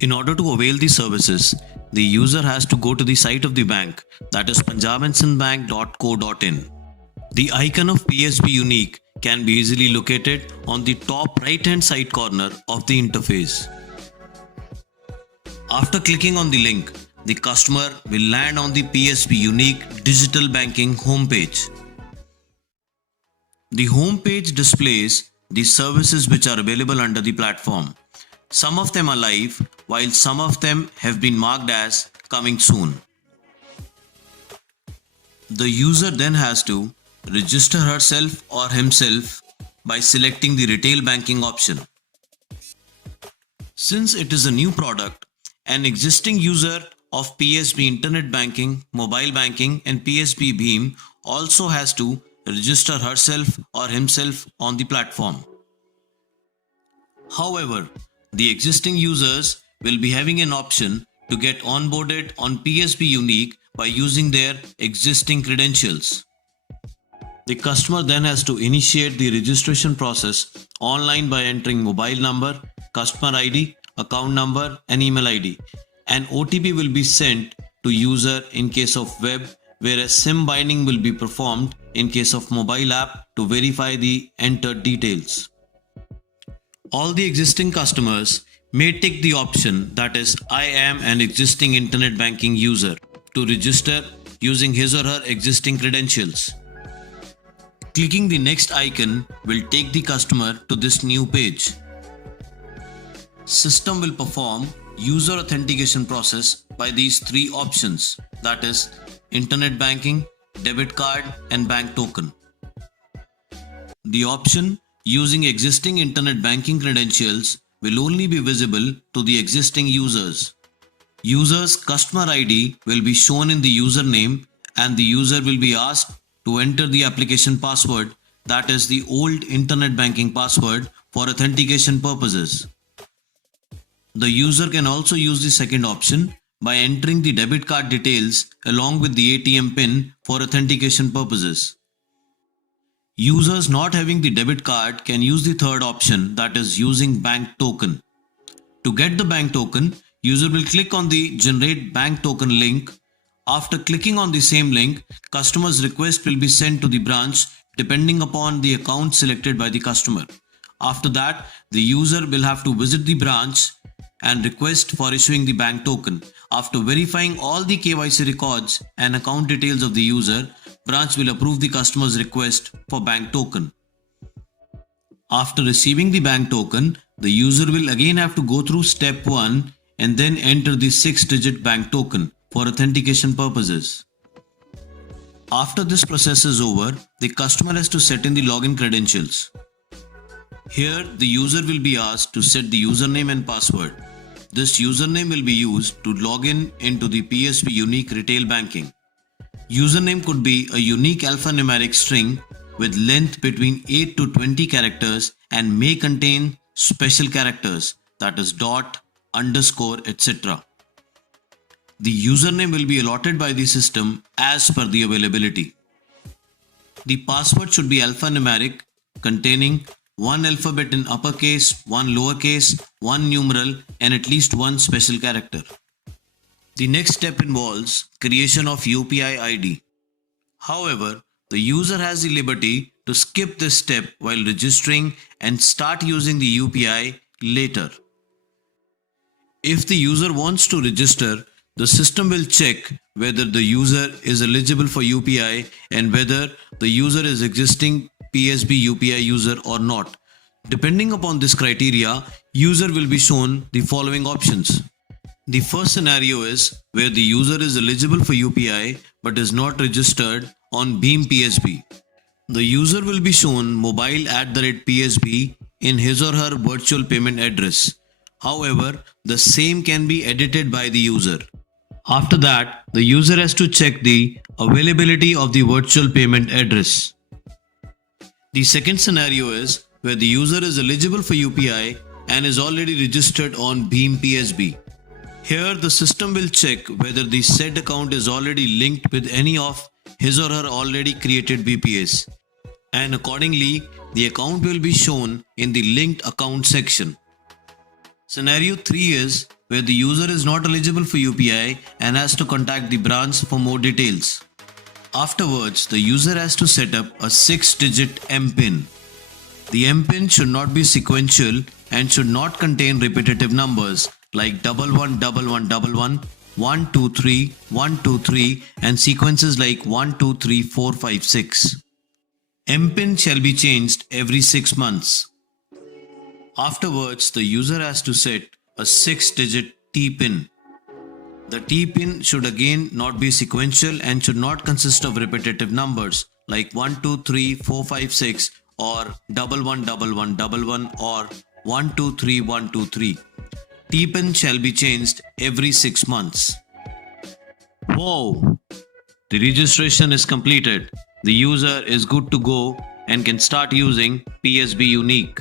In order to avail the services, the user has to go to the site of the bank, that is punjabandsinbank.co.in. The icon of PSB Unique can be easily located on the top right hand side corner of the interface. After clicking on the link, the customer will land on the PSB Unique digital banking homepage. The homepage displays the services which are available under the platform. Some of them are live, while some of them have been marked as coming soon. The user then has to register herself or himself by selecting the retail banking option. Since it is a new product, an existing user of PSB Internet Banking, Mobile Banking and PSB Bheem also has to register herself or himself on the platform. However, the existing users will be having an option to get onboarded on PSB Unique by using their existing credentials. The customer then has to initiate the registration process online by entering mobile number, customer ID, account number and email ID. An OTP will be sent to user in case of web, whereas SIM binding will be performed in case of mobile app to verify the entered details. All the existing customers may tick the option, that is, I am an existing internet banking user, to register using his or her existing credentials. Clicking the next icon will take the customer to this new page. System will perform user authentication process by these three options, that is, internet banking, debit card and bank token. The option using existing internet banking credentials will only be visible to the existing users. User's customer ID will be shown in the username and the user will be asked to enter the application password, that is the old internet banking password, for authentication purposes. The user can also use the second option by entering the debit card details along with the ATM PIN for authentication purposes. Users not having the debit card can use the third option, that is using bank token. To get the bank token, user will click on the generate bank token link. After clicking on the same link, customer's request will be sent to the branch depending upon the account selected by the customer. After that, the user will have to visit the branch and request for issuing the bank token. After verifying all the KYC records and account details of the user, branch will approve the customer's request for bank token. After receiving the bank token, the user will again have to go through step 1 and then enter the 6-digit bank token for authentication purposes. After this process is over, the customer has to set in the login credentials. Here, the user will be asked to set the username and password. This username will be used to log in into the PSB Unique Retail Banking. Username could be a unique alphanumeric string with length between 8 to 20 characters and may contain special characters, that is dot, underscore, etc. The username will be allotted by the system as per the availability. The password should be alphanumeric, containing one alphabet in uppercase, one lowercase, one numeral and at least one special character. The next step involves creation of UPI ID. However, the user has the liberty to skip this step while registering and start using the UPI later. If the user wants to register, the system will check whether the user is eligible for UPI and whether the user is existing PSB UPI user or not. Depending upon this criteria, user will be shown the following options. The first scenario is where the user is eligible for UPI but is not registered on Bheem PSB. The user will be shown mobile@PSB in his or her virtual payment address. However, the same can be edited by the user. After that, the user has to check the availability of the virtual payment address. The second scenario is where the user is eligible for UPI and is already registered on Bheem PSB. Here, the system will check whether the said account is already linked with any of his or her already created BPS, and accordingly, the account will be shown in the linked account section. Scenario 3 is where the user is not eligible for UPI and has to contact the branch for more details. Afterwards, the user has to set up a 6-digit MPIN. The MPIN should not be sequential and should not contain repetitive numbers like 111111, 123, 123 and sequences like 123456. MPIN shall be changed every 6 months. Afterwards, the user has to set a 6-digit TPIN. The TPIN should again not be sequential and should not consist of repetitive numbers like 123456 or 111111 or 123123. TPIN shall be changed every 6 months. Whoa! The registration is completed. The user is good to go and can start using PSB Unique.